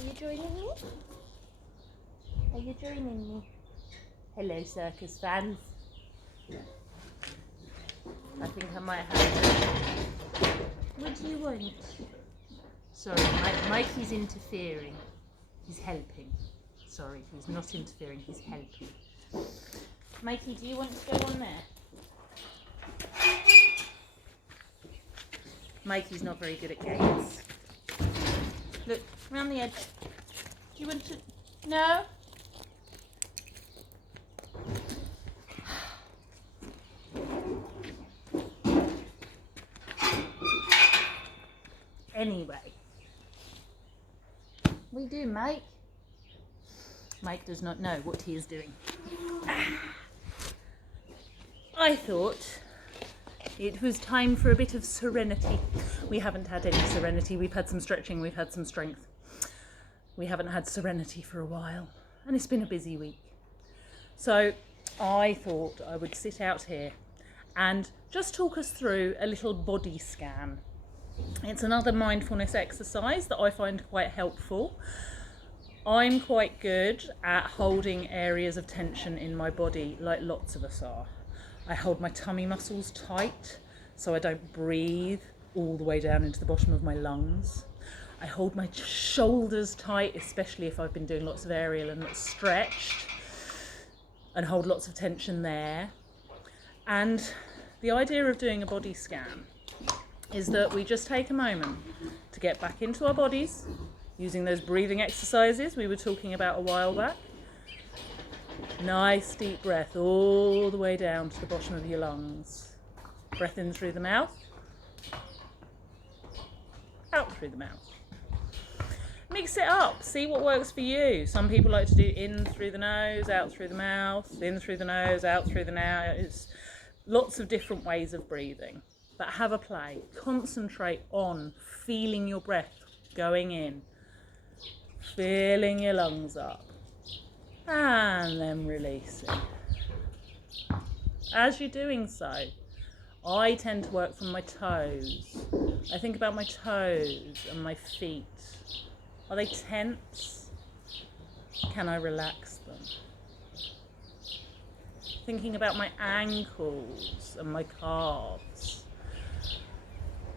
Are you joining me? Are you joining me? Hello, circus fans. I think I might have to... What do you want? Sorry, Mikey's interfering. He's helping. Sorry, he's not interfering, he's helping. Mikey, do you want to go on there? Mikey's not very good at gates. Look, round the edge. Do you want to... No? Anyway. What are you doing, Mike? Mike does not know what he is doing. I thought it was time for a bit of serenity. We haven't had any serenity. We've had some stretching, we've had some strength. We haven't had serenity for a while, and it's been a busy week. So I thought I would sit out here and just talk us through a little body scan. It's another mindfulness exercise that I find quite helpful. I'm quite good at holding areas of tension in my body, like lots of us are. I hold my tummy muscles tight so I don't breathe all the way down into the bottom of my lungs. I hold my shoulders tight, especially if I've been doing lots of aerial and not stretched, and hold lots of tension there. And the idea of doing a body scan is that we just take a moment to get back into our bodies using those breathing exercises we were talking about a while back. Nice deep breath all the way down to the bottom of your lungs. Breath in through the mouth, out through the mouth. Mix it up, see what works for you. Some people like to do in through the nose, out through the mouth, in through the nose, out through the nose. It's lots of different ways of breathing. But have a play. Concentrate on feeling your breath going in, filling your lungs up, and then releasing. As you're doing so, I tend to work from my toes. I think about my toes and my feet. Are they tense? Can I relax them? Thinking about my ankles and my calves.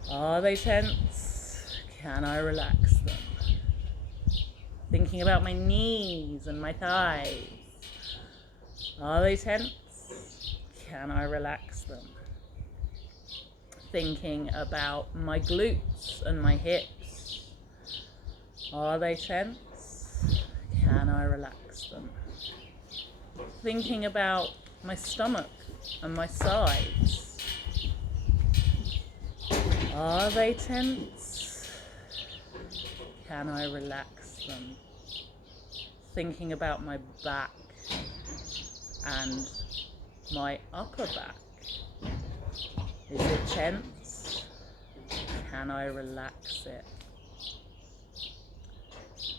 Are they tense? Can I relax them? Thinking about my knees and my thighs. Are they tense? Can I relax them? Thinking about my glutes and my hips. Are they tense? Can I relax them? Thinking about my stomach and my sides. Are they tense? Can I relax them? Thinking about my back and my upper back. Is it tense? Can I relax it?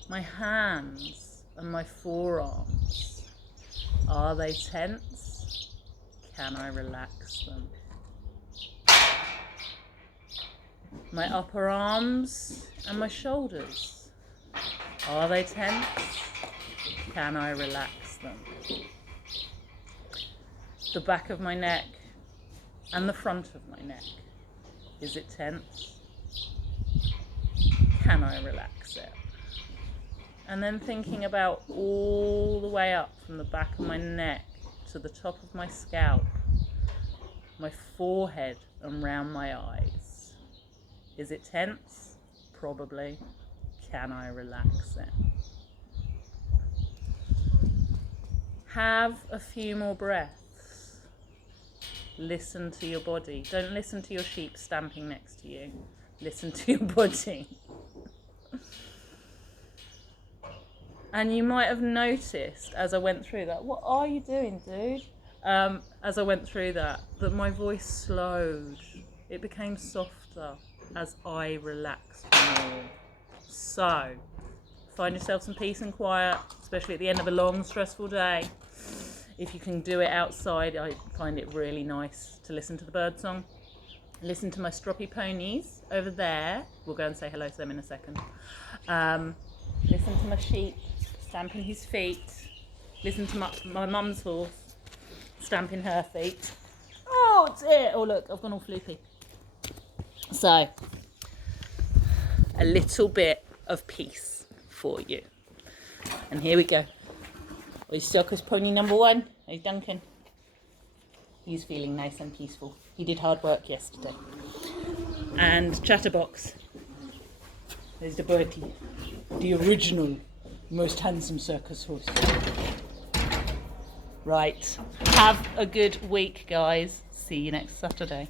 My hands and my forearms. Are they tense? Can I relax them? My upper arms and my shoulders. Are they tense? Can I relax them? The back of my neck and the front of my neck. Is it tense? Can I relax it? And then thinking about all the way up from the back of my neck to the top of my scalp, my forehead and round my eyes. Is it tense? Probably. Can I relax it? Have a few more breaths. Listen to your body. Don't listen to your sheep stamping next to you. Listen to your body. And you might have noticed as I went through that, what are you doing, dude? As I went through that my voice slowed. It became softer as I relaxed more. So, find yourself some peace and quiet, especially at the end of a long, stressful day. If you can do it outside, I find it really nice to listen to the birdsong. Listen to my stroppy ponies over there. We'll go and say hello to them in a second. Listen to my sheep stamping his feet. Listen to my mum's horse stamping her feet. Oh, it's it. Oh, look, I've gone all floopy. So, a little bit of peace for you. And here we go. With circus pony number 1, there's Duncan. He's feeling nice and peaceful. He did hard work yesterday. And Chatterbox. There's the Bertie, the original, most handsome circus horse. Right. Have a good week, guys. See you next Saturday.